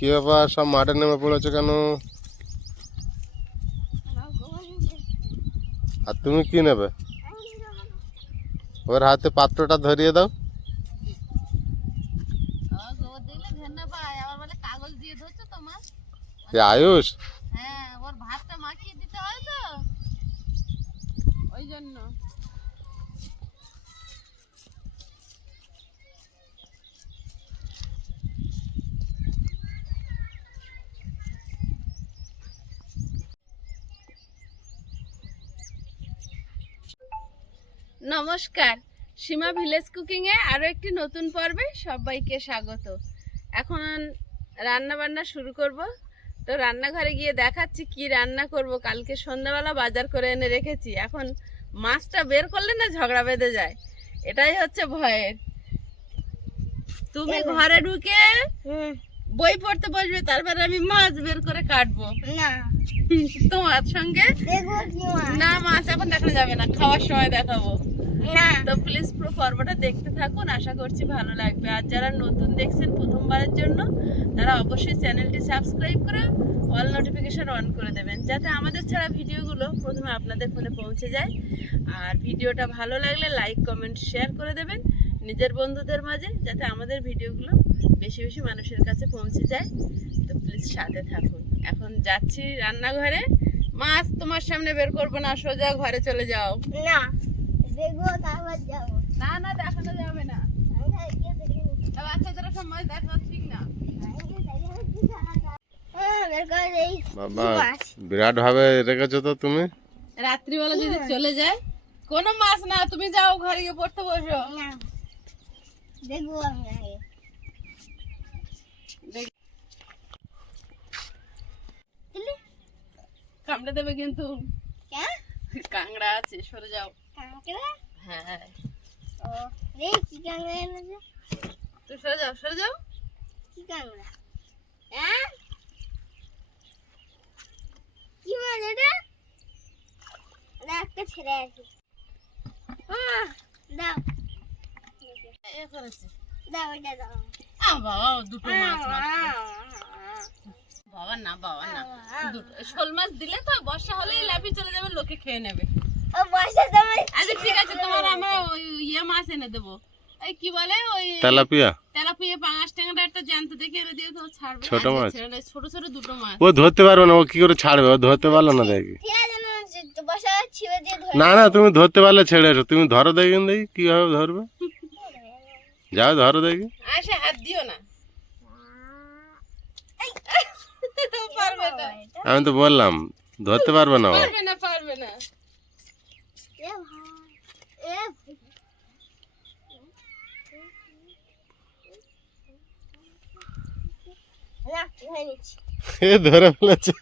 কি ব্যাপার? সব মাঠে নেমে পড়েছো কেন? আর তুমি কি নেবে? ওর হাতে পাত্রটা ধরিয়ে দাও। গোবর দেখলে ঘেন্না পায় আবার বলে কাগজ দিয়ে ধরছো তো মাছ এ আয়ুষ হ্যাঁ ওর ভাতটা মাখিয়ে দিতে হয় তো ওই জন্য নমস্কার। সীমা ভিলেজ কুকিংয়ে আরও একটি নতুন পর্বে সবাইকে স্বাগত। এখন রান্না বান্না শুরু করব। তো রান্নাঘরে গিয়ে দেখাচ্ছি কি রান্না করব। কালকে সন্ধ্যাবেলা বাজার করে এনে রেখেছি। এখন মাছটা বের করলে না ঝগড়া বেঁধে যায়? এটাই হচ্ছে ভয়ের তুমি ঘরে ঢুকে বই পড়তে বসবে তারপরে আমি মাছ বের করে কাটবো। না। তোমার সঙ্গে না মাছ এখন দেখানো যাবে না খাওয়ার সময় দেখাবো। তো প্লিজ পুরো পর্বটা দেখতে থাকুন আশা করছি ভালো লাগবে। আর যারা নতুন দেখছেন প্রথমবারের জন্য তারা অবশ্যই চ্যানেলটি সাবস্ক্রাইব করে অল নোটিফিকেশন অন করে দেবেন যাতে আমাদের ছাড়া ভিডিওগুলো প্রথমে আপনাদের ফোনে পৌঁছে যায়। আর ভিডিওটা ভালো লাগলে লাইক কমেন্ট শেয়ার করে দেবেন নিজের বন্ধুদের মাঝে যাতে আমাদের ভিডিওগুলো বেশি বেশি মানুষের কাছে পৌঁছে যায়। তো প্লিজ সাথে থাকুন। এখন যাচ্ছি রান্নাঘরে। মাছ তোমার সামনে বের করব না সোজা ঘরে চলে যাও। না। দেখব তারপর যাব না না দেখানো যাবে না বাচ্চাদের সময় দেখা ঠিক না। হ্যাঁ, বের করে দেই। বাবা বিরাট ভাবে রেখেছো তো তুমি রাত্রিবেলা যদি চলে যায় কোনো মাছ না তুমি যাও ঘরে গিয়ে পড়তে বসো দেখব আমি আগে। কামড়ে দেবে কিন্তু কেন? কাংড়া আছে সরে যাও? হ্যাঁ। ও, কি কাঁকড়া এনেছে? তুই সরে যাও সরে যাও। কি কাঁকড়া? হ্যাঁ? কি মাছ এটা? এটা একটা ছেড়ে আছে। দাও। দাও এটা দাও। বাবা দুটো মাছ বাবা না বাবা না। দুটো শোল মাছ দিলে তো বর্ষা হলেই লাফিয়ে চলে যাবে লোকে খেয়ে নেবে। আচ্ছা ঠিক আছে তোমার আমরা ওই ইয়ে মাছ এনে দেবো এই কি বলে ওই তেলাপিয়া তেলাপিয়া পাঙাশ ট্যাংরা একটা জ্যান্ত দেখে এনে দিয়ে তো ছাড়বে ছোট মাছ? ছোট ছোট দুটো মাছ ও ধরতে পারবে না ও কি করে ছাড়বে ও ধরতে পারল না দেখি না না তুমি ধরতে পারলে ছেড়ে এসো তুমি ধরো দেখি দেখি কীভাবে ধরবে যাও ধরো দেখি আসে হাত দিও না পারবে না আমি তো বললাম ধরতে পারবে না ও পারবে না পারবে না এ ধরে ফেলেছে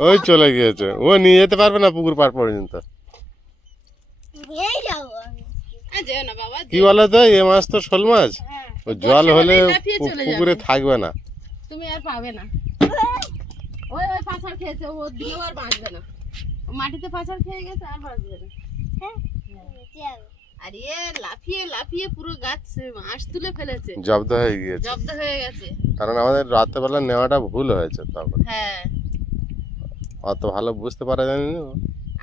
ওই চলে গিয়েছে ও নিয়ে যেতে পারবে না পুকুর পার পর্যন্ত কি বলো তো এ মাছ তো শোল মাছ হ্যাঁ ও জল হলে পুকুরে থাকবে না তুমি আর পাবে না। ওই ওই পাছাড় খেয়েছে ও দিলেও আর বাঁচবে না। মাটিতে পাছাড় খেয়ে গেছে আর বাঁচবে না। হ্যাঁ আর এ লাফিয়ে লাফিয়ে পুরো গাছ আঁশ তুলে ফেলেছে। জব্দ হয়ে গিয়েছে। জব্দ হয়ে গেছে। কারণ আমাদের নেওয়াটা ভুল হয়েছে তখন। হ্যাঁ। অত ভালো বুঝতে পারা যায়নি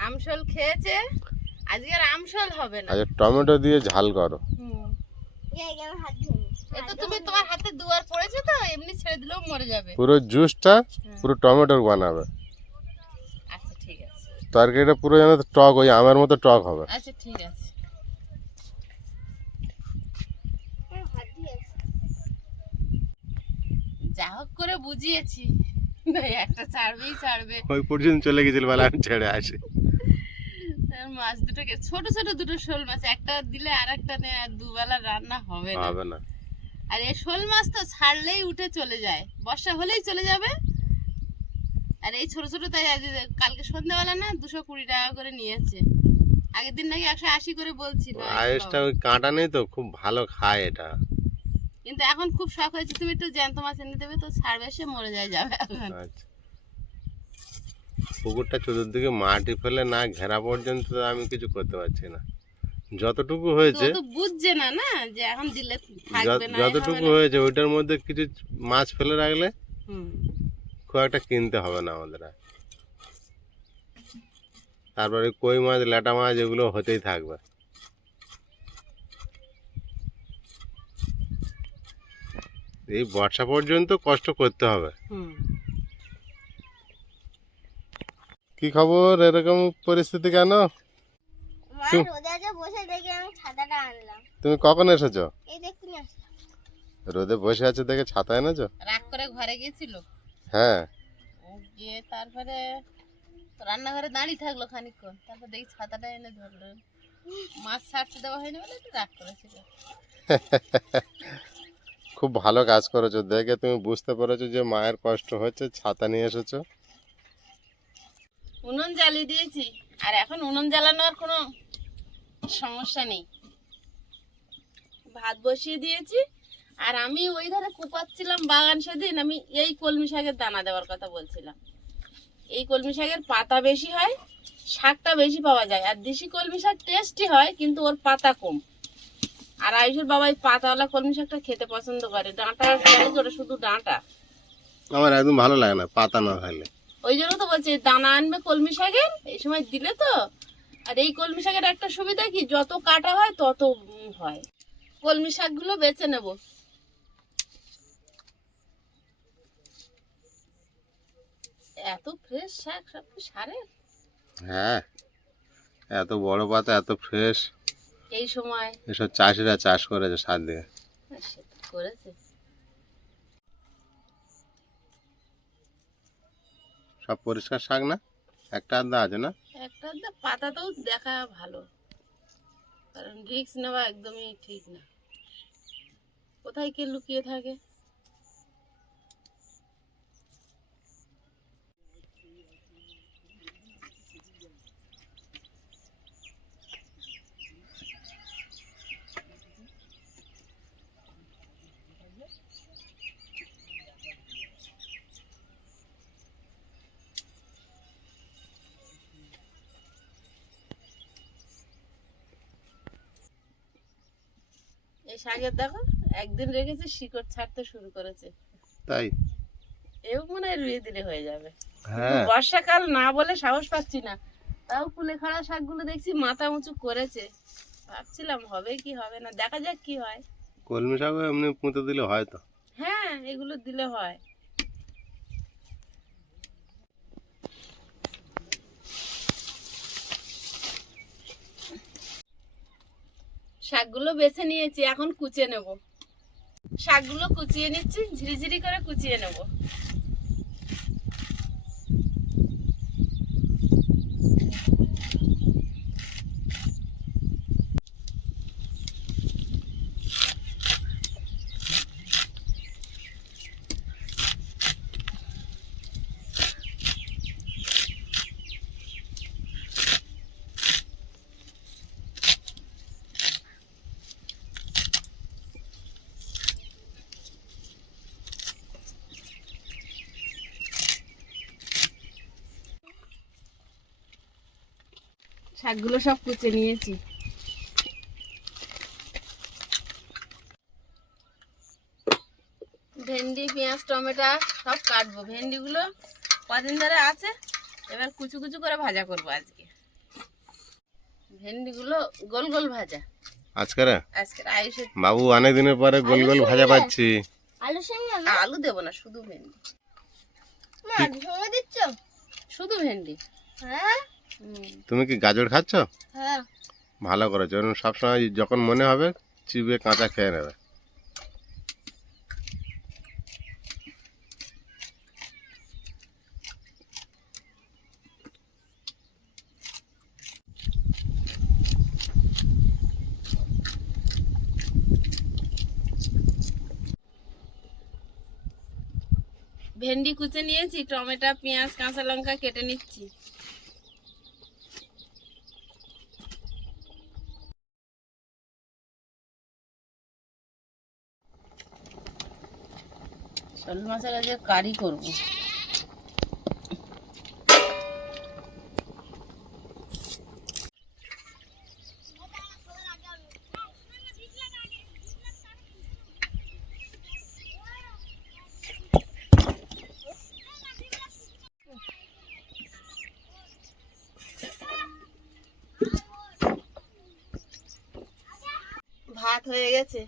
আমশল খেয়েছে আজকে আর আমশল হবে না। আচ্ছা টমেটো দিয়ে ঝাল করো। হুম। হাত ধরে তুমি তোমার হাতে দুয়ার পড়েছে তো এমনি ছেড়ে দিলেও মরে যাবে। পুরো জুসটা পুরো টমেটোর বানাবে। আচ্ছা ঠিক আছে। তরকারিটা পুরো যেন টক ওই আমের মতো টক হবে। আচ্ছা ঠিক আছে। যা হোক করে বুঝিয়েছি। একটা ছাড়বেই ছাড়বে। ওই পর্যন্ত চলে গেছিল বলে আমি ছেড়ে আসি। মাছ দুটোকে ছোট ছোট দুটো শোল মাছ একটা দিলে আর একটা নেই আর দুবেলা রান্না হবে না। হবে না। আর এই শোল মাছ তো ছাড়লেই উঠে চলে যায়। বর্ষা হলেই চলে যাবে। আর এই ছোট ছোট তাই আজ কালকে সন্ধ্যাবেলা না দুশো কুড়ি টাকা করে নিয়েছে। আগের দিন নাকি একশো আশি করে বলছিল। আয়েসটা ওই কাঁটা নেই তো খুব ভালো খায় এটা। কিন্তু এখন খুব শখ হয়েছে তুমি একটু জ্যান্ত মাছ এনে দেবে তো ছাড়বে সে মরে যায় যাবে আচ্ছা। পুকুরটা চতুর্দিকে মাটি ফেলে না ঘেরা পর্যন্ত তো আমি কিছু করতে পারছি না। যতটুকু হয়েছে বুঝছে না না যে এখন দিলে থাকবে না যতটুকু হয়েছে ওইটার মধ্যে কিছু মাছ ফেলে রাখলে। খুব একটা কিনতে হবে না আমাদের আর। তারপরে কই মাছ ল্যাটা মাছ এগুলো হতেই থাকবে এই বর্ষা পর্যন্ত কষ্ট করতে হবে। কি খবর এরকম পরিস্থিতি কেন তুমি কখন এসেছ? রোদে বসে আছে দেখে ছাতা এনেছো? রাগ করে ঘরে গেছিল হ্যাঁ। গিয়ে তারপরে রান্নাঘরে দাঁড়িয়ে থাকল খানিকক্ষণ। তারপর দেখি ছাতাটা এনে ধরলো। মাছ ছাড়তে দেওয়া হয়নি বলে একটু রাগ করেছিল। খুব ভালো কাজ করেছ। দেখে তুমি বুঝতে পেরেছ যে মায়ের কষ্ট হচ্ছে ছাতা নিয়ে এসেছ। উনুন জ্বালিয়ে দিয়েছি। আর এখন উনুন জ্বালানোর কোনো সমস্যা নেই। ভাত বসিয়ে দিয়েছি। আর আমি ওই ধারে কুপাচ্ছিলাম বাগান সেদিন। আমি এই কলমি শাকের দানা দেওয়ার কথা বলছিলাম। এই কলমি শাকের পাতা বেশি হয়, শাকটা বেশি পাওয়া যায়। আর দেশি কলমি শাক টেস্টি হয়, কিন্তু ওর পাতা কম। আর আয়ুষের বাবা এই পাতাওয়ালা কলমি শাকটা খেতে পছন্দ করে। ডাঁটা করে শুধু ডাঁটা? আমার একদম ভালো লাগে না, পাতা না খাইলে ওই জন্য তো বলছি দানা আনবে কলমি শাকের এই সময় দিলে তো। আর এই কলমি শাকের একটা সুবিধা কি যত কাটা হয় তত হয়। কলমি শাকগুলো বেছে নেব। এত ফ্রেশ শাক সব কি সারের? হ্যাঁ এত বড় পাতা এত ফ্রেশ এই সময়। এসব চাষিরা চাষ করেছে সার দিয়ে। হ্যাঁ, করেছে। সব পরিষ্কার শাক না? একটা আধা আছে না? একটা আধা পাতা তো দেখা ভালো। কারণ রিক্স নেওয়া একদমই ঠিক না। কোথায় কে লুকিয়ে থাকে? এই শাকের দেখো একদিন রেখেছে শিকড় ছাড়তে শুরু করেছে। তাই? এও মনে হয় রুয়ে দিলে হয়ে যাবে। হ্যাঁ। বর্ষাকাল না বলে সাহস পাচ্ছি না। তাও কুলেখাড়া শাকগুলো দেখছি মাথা উঁচু করেছে। ভাবছিলাম হবে কি হবে না দেখা যাক কি হয়। কলমি শাকও এমনি পুঁতে দিলে হয় তো। হ্যাঁ এগুলো দিলে হয়। শাকগুলো বেছে নিয়েছি এখন কুচিয়ে নেব। শাকগুলো কুচিয়ে নিচ্ছি ঝিরিঝিরি করে কুচিয়ে নেব। শাকগুলো সব কুচে নিয়েছি। ভেন্ডি পেঁয়াজ টমেটো সব কাটবো। ভেন্ডিগুলো কদিন ধরে আছে এবার কুচু কুচু করে ভাজা করব আজকে। ভেন্ডিগুলো গোল গোল ভাজা। আজকে বাবু অনেক দিনের পরে গোল গোল ভাজা পাচ্ছি। আলু সঙ্গে না আলু দেবো না শুধু ভেন্ডি। মা দিচ্ছ? শুধু ভেন্ডি। হ্যাঁ? তুমি কি গাজর খাচ্ছ? হ্যাঁ। ভালো করেছ। এরকম সবসময় যখন মনে হবে চিবে কাঁচা খেয়ে নেবে। ভেন্ডি কুচে নিয়েছি টমেটো পেঁয়াজ কাঁচা লঙ্কা কেটে নিচ্ছি। শোল মাছের আজকে কারি করব। ভাত হয়ে গেছে।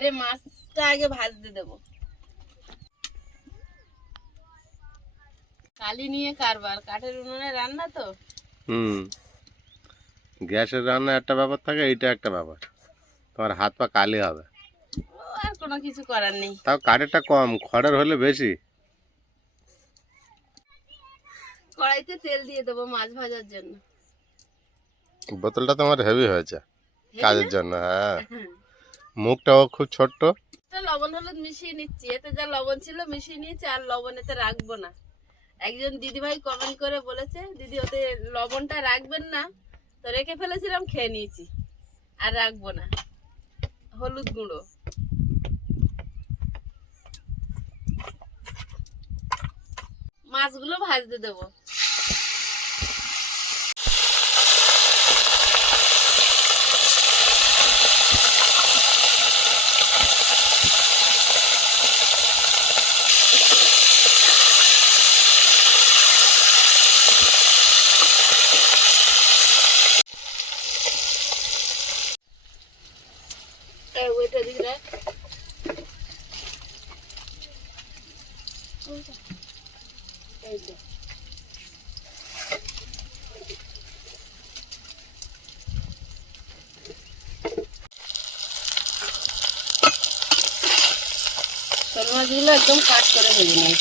এবারে মাছটা আগে ভাজতে দেবো। কালি নিয়ে কারবার কাঠের উনুনে রান্না তো? হুম। গ্যাসের রান্না একটা ব্যাপার থাকে এইটা একটা ব্যাপার। তোমার হাত পা কালি হবে। আর কোনো কিছু করার নেই। তাও কাঠেরটা কম খড়ের হলে বেশি। কড়াইতে তেল দিয়ে দেবো মাছ ভাজার জন্য। বোতলটা তোমার হেভি হয়েছে কাজের জন্য হ্যাঁ। মুখটাও খুব ছোট্ট। লবণ হলুদ মিশিয়ে নিচ্ছি, এতে যা লবণ ছিল মিশিয়ে নিয়েছি, আর লবণ এতে রাখব না। একজন দিদিভাই কমেন্ট করে বলেছে, দিদি, ওতে লবণটা রাখবেন না। তো রেখে ফেলেছিলাম, খেয়ে নিয়েছি, আর রাখব না। হলুদ গুঁড়ো। মাছগুলো ভাজতে দেবো এই ওইটা দিকে রাখ। এই তো। শোল মাছগুলো একদম কাট করে ভেজে নেই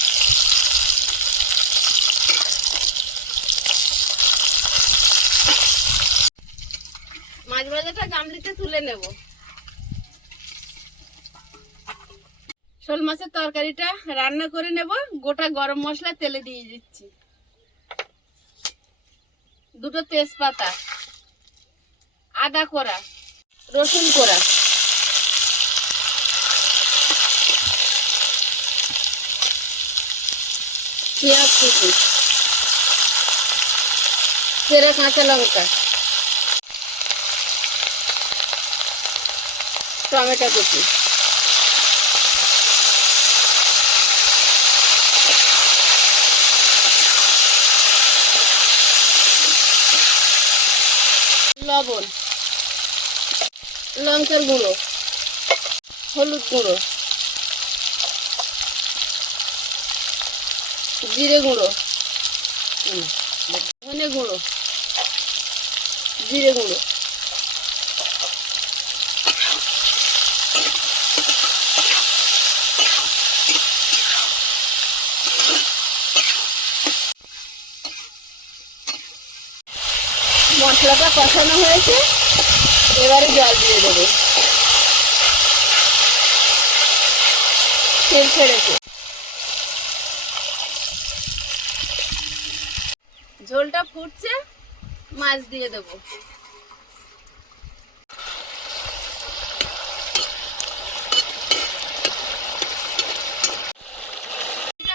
মাছ ভাজাটা গামলিতে তুলে নেব। শোল মাছের তরকারিটা রান্না করে নেব, গোটা গরম মশলা তেলে দিয়ে দিচ্ছি। দুটো তেজপাতা, আদা কোড়া, রসুন কোড়া। পেঁয়াজ কুচি চেরা কাঁচা লঙ্কা। টমেটো কুচি। লবণ। লঙ্কার গুঁড়ো। হলুদ গুঁড়ো। জিরে গুঁড়ো। ধনে গুঁড়ো। জিরে গুঁড়ো। মশলাটা কষানো হয়েছে। এবারে জল দিয়ে দেবো। তেল ছেড়েছে। ফুটছে মাছ দিয়ে দেবো।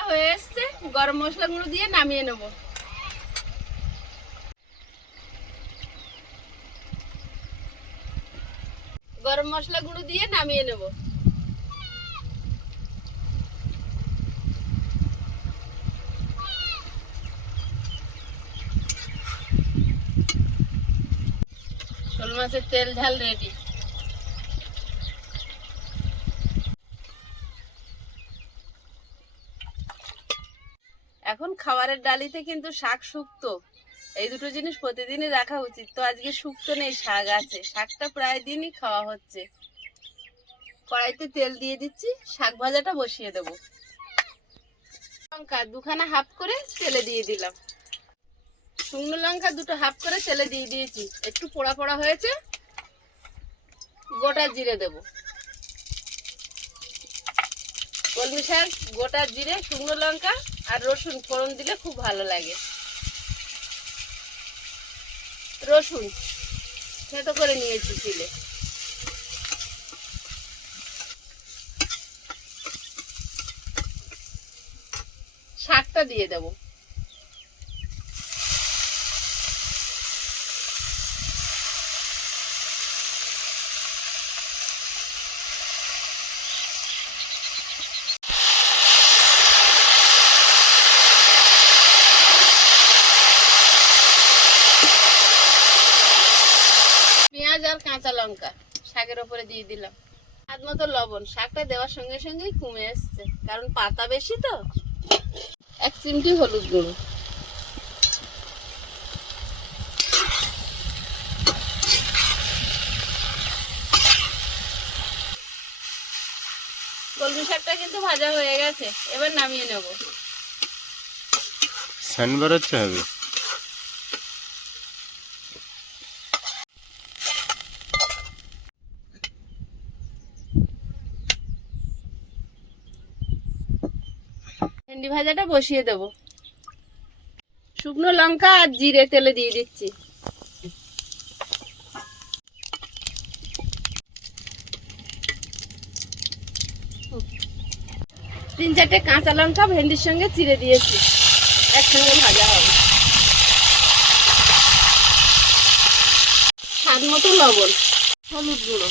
হয়ে এসছে, গরম মশলা গুঁড়ো দিয়ে নামিয়ে নেব। গরম মশলা গুঁড়ো দিয়ে নামিয়ে নেব। মাছের তেল ঝাল রেডি এখন খাবারের ডালিতে কিন্তু শাক শুক্তো। এই দুটো জিনিস প্রতিদিনই রাখা উচিত। তো আজকে শুক্তো নেই, শাক আছে। শাকটা প্রায় দিনই খাওয়া হচ্ছে। কড়াইতে তেল দিয়ে দিচ্ছি, শাক ভাজাটা বসিয়ে দেবো। লঙ্কা দুখানা হাফ করে তেলে দিয়ে দিলাম। শুকনো লঙ্কা দুটো হাফ করে তেলে দিয়ে দিয়েছি। একটু পোড়া পোড়া হয়েছে, গোটা জিরে দেবো। কলমি শাক, গোটা জিরে, শুকনো লঙ্কা আর রসুন, ফোড়ন দিলে খুব ভালো লাগে। রসুন, থেতো করে নিয়েছি ছিলে শাকটা দিয়ে দেবো। লঙ্কা, শাকের ওপরে দিয়ে দিলাম। স্বাদ মতো লবণ, শাকটা দেওয়ার সঙ্গে সঙ্গেই কমে এসছে কারণ পাতা বেশি তো। এক চিমটি হলুদ গুঁড়ো। ভাজা হয়ে গেছে, এবার নামিয়ে নেব। স্যান্ড বেরোচ্ছে হবে। ভেন্ডি ভাজাটা বসিয়ে দেব। শুকনো লঙ্কা আর জিরে তেলে দিয়ে দিচ্ছি। তিন চারটে কাঁচা লঙ্কা ভেন্ডির সঙ্গে চিড়ে দিয়েছি। একসঙ্গে ভাজা হবে। স্বাদ মতো লবণ, হলুদ গুঁড়ো।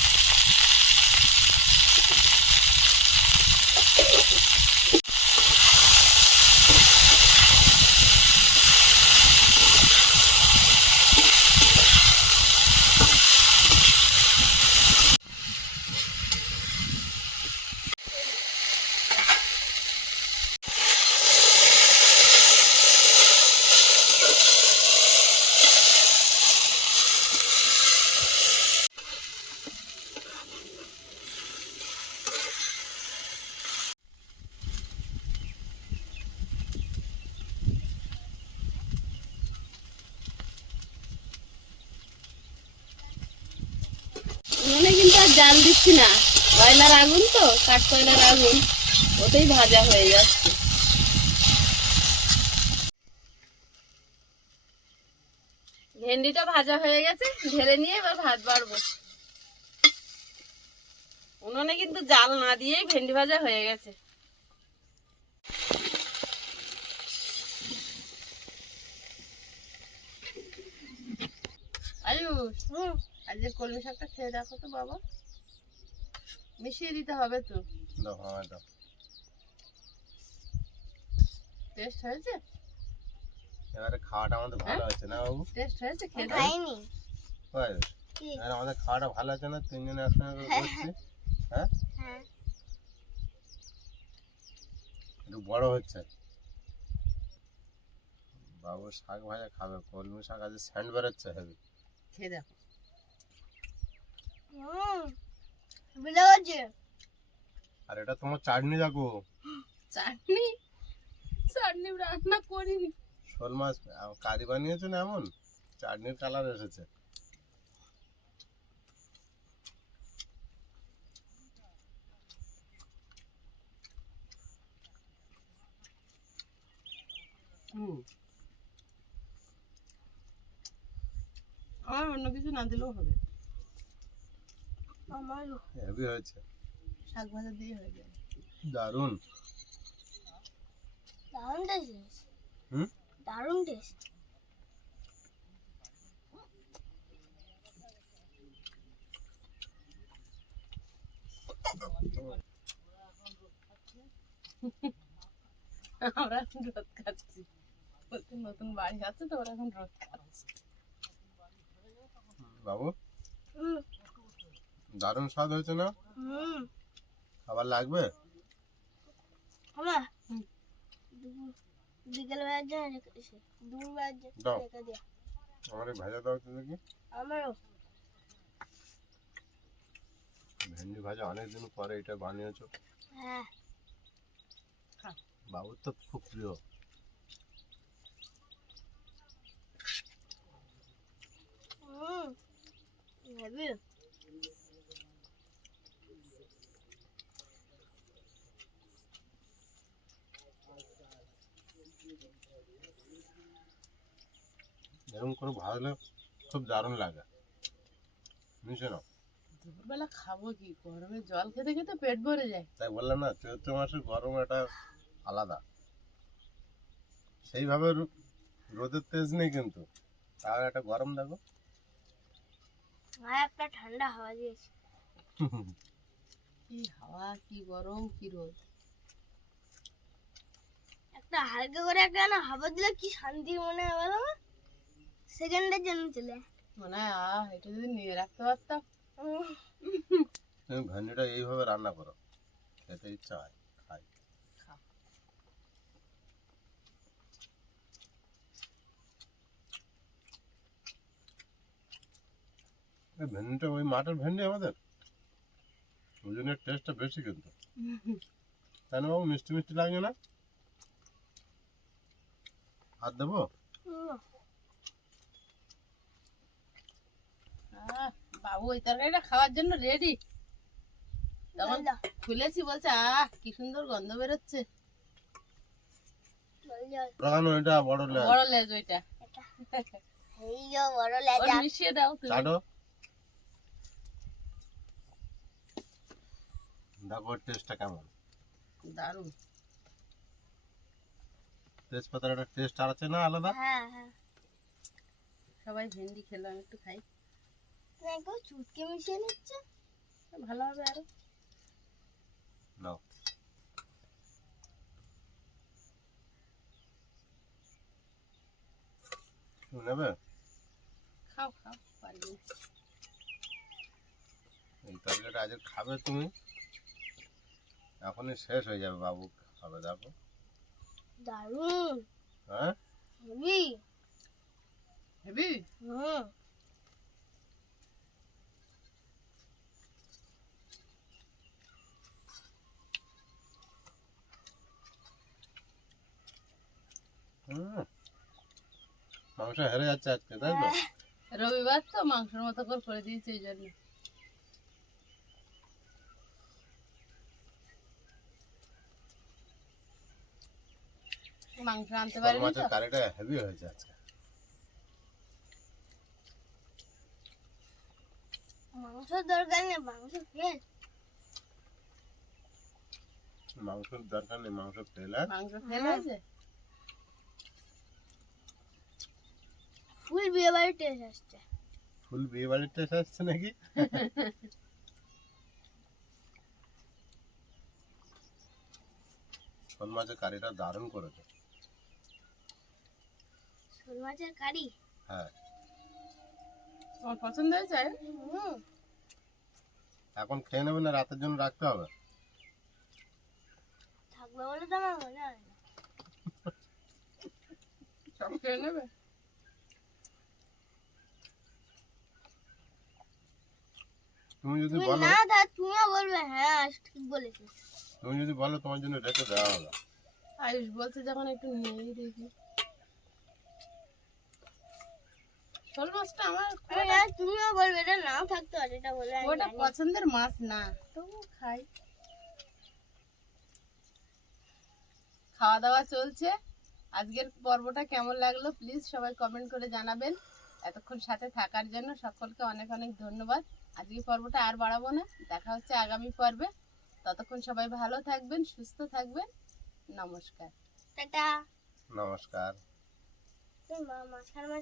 উনুনে কিন্তু আর জাল দিচ্ছি না। কয়লার আগুন তো, কাঠ কয়লার আগুন, ওতেই ভাজা হয়ে যাচ্ছে। ভেন্ডিটা ভাজা হয়ে গেছে, ঢেলে নিয়ে এবার ভাত বাড়বো। উনুনে কিন্তু জাল না দিয়েই ভেন্ডি ভাজা হয়ে গেছে। আয়ুষ আজকে কলমি শাকটা খেয়ে দেখো তো বাবা। মিশিয়ে দিতে হবে তো। দাও আমায় দাও। টেস্ট হয়েছে? এবারে খাওয়াটা আমাদের ভালো হচ্ছে না বাবু? টেস্ট হয়েছে খেয়ে খাইনি হয়? এবারে আমাদের খাওয়াটা ভালো হচ্ছে না? তিনজনে একসঙ্গে করে করছি হ্যাঁ? হ্যাঁ। একটু বড় হচ্ছে। বাবু শাক ভাজা খাবে কলমি শাক আছে স্যান্ড বেরোচ্ছে হেবি। খেয়ে দেখো। হুম বুঝতে পারছি। আর এটা তোমার চাটনি দেখো। চাটনি? চাটনি রান্না করিনি। শোল মাছ কারি বানিয়েছো না এমন? চাটনির কালার এসেছে। হুম। আমার অন্য কিছু না দিলেও হবে। আমারও। হেভি হয়েছে। শাক ভাজা দিয়ে হয়ে যাবে দারুণ। দারুণ টেস্ট হুম? দারুণ টেস্ট আমরা এখন রোদ খাচ্ছি। নতুন নতুন বাড়ি আছে তো ওরা এখন রোদ খাচ্ছে। বাবু? হুম দারুণ স্বাদ হয়েছে না? হুম। খাবার লাগবে? বিকেল দাও। আমার ভাজা দাও তো দেখি। আমারও। ভেন্ডি ভাজা অনেকদিন পরে এটা বানিয়েছো। হ্যাঁ। বাবুর তো খুব প্রিয়। হুম। এরকম করে ভাজলে খুব দারুণ লাগে। মিশে না? দুপুরবেলা খাব কি? গরমে জল খেতে খেতে পেট ভরে যায়। তাই বললাম না চৈত্র মাসের গরম এটা আলাদা। সেইভাবে রোদের তেজ নেই কিন্তু। তাও একটা গরম দেখো। আর একটা ঠান্ডা হাওয়া দিয়েছে। কি হাওয়া কি গরম কি রোদ। একটা হালকা করে একটা হাওয়া দিলে কি শান্তি মনে হয় বলো সেকেন্ডের জন্য চলে মনে হয় এটা যদি নিয়ে রাখতে পারতাম। তুমি ভেন্ডিটা এইভাবে রান্না করো খেতে ইচ্ছা হয় খাই। ভেন্ডিটা ওই মাঠের ভেন্ডি আমাদের? ওই জন্য টেস্টটা বেশি কিন্তু। তাই না বাবু মিষ্টি মিষ্টি লাগে না? আর দেবো উম, আহ, বাবু ওই তরকারিটা খাওয়ার জন্য রেডি তখন খুলেছি বলছে আহ কি সুন্দর গন্ধ বেরোচ্ছে। জল জল। লাগানো বড় লেজ। বড় লেজ ওইটা। এই যে বড় ওর মিশিয়ে দাও তুমি। কাটো দেখো টেস্টটা কেমন। দারুণ। তেজপাতার একটা টেস্ট আর আছে না আলাদা? হ্যাঁ হ্যাঁ। সবাই ভেন্ডি খেলো আমি একটু খাই। চুটকি মিশিয়ে নিচ্ছে। ভালো হবে আরও। নাও। নেবে? খাও খাও পারবি এই তরকারিটা আজ খাবে তুমি? এখনই শেষ হয়ে যাবে বাবু খাবে দেখো। দারুণ। হ্যাঁ? হেবি হেবি হুম। মাংস হেরে যাচ্ছে আজকে তাই তো? রবিবার তো মাংসের মতো করে করে দিয়েছি ওই জন্য। মাংস আনতে পারিনি তো। কারিটা হেভি হয়েছে আজকে। মাংস দরকার নেই মাংস ফ্রেশ মাংসের দরকার নেই মাংস ফেলে মাংস ফেল হয়েছে বিয়ে বাড়ির টেস্ট আসছে। ফুল বিয়ে বাড়ির টেস্ট আসছে নাকি? শোল মাছের কারিটা দারুণ করেছে। শোল মাছের কারি? হ্যাঁ। তোমার পছন্দ হয়েছে? হ্যাঁ। এখন খেয়ে নেবে না রাতের জন্য রাখতে হবে? থাকবে বলে তো আমার মনে হয় না। সব খেয়ে নেবে? তুমি যদি বলো না তুমিও বলবে হ্যাঁ ঠিক বলেছিস তুমি যদি বলো তোমার জন্য রেখে দেওয়া হবে। আয়ুষ বলছে যখন একটু নিয়েই দেখি। শোল মাছটা আমার তুমিও বলবে এটা না থাকতে পারে এটা বলে ওটা পছন্দের মাছ না তবু খাই। খাওয়া দাওয়া চলছে। আজকের পর্বটা কেমন লাগল প্লিজ সবাই কমেন্ট করে জানাবেন। এতক্ষণ সাথে থাকার জন্য সকলকে অনেক অনেক ধন্যবাদ। আজকে পর্বটা আর বাড়াবো না। দেখা হচ্ছে আগামী পর্বে। ততক্ষণ সবাই ভালো থাকবেন সুস্থ থাকবেন। নমস্কার। টাটা। নমস্কার। মা- মাছের মাঝে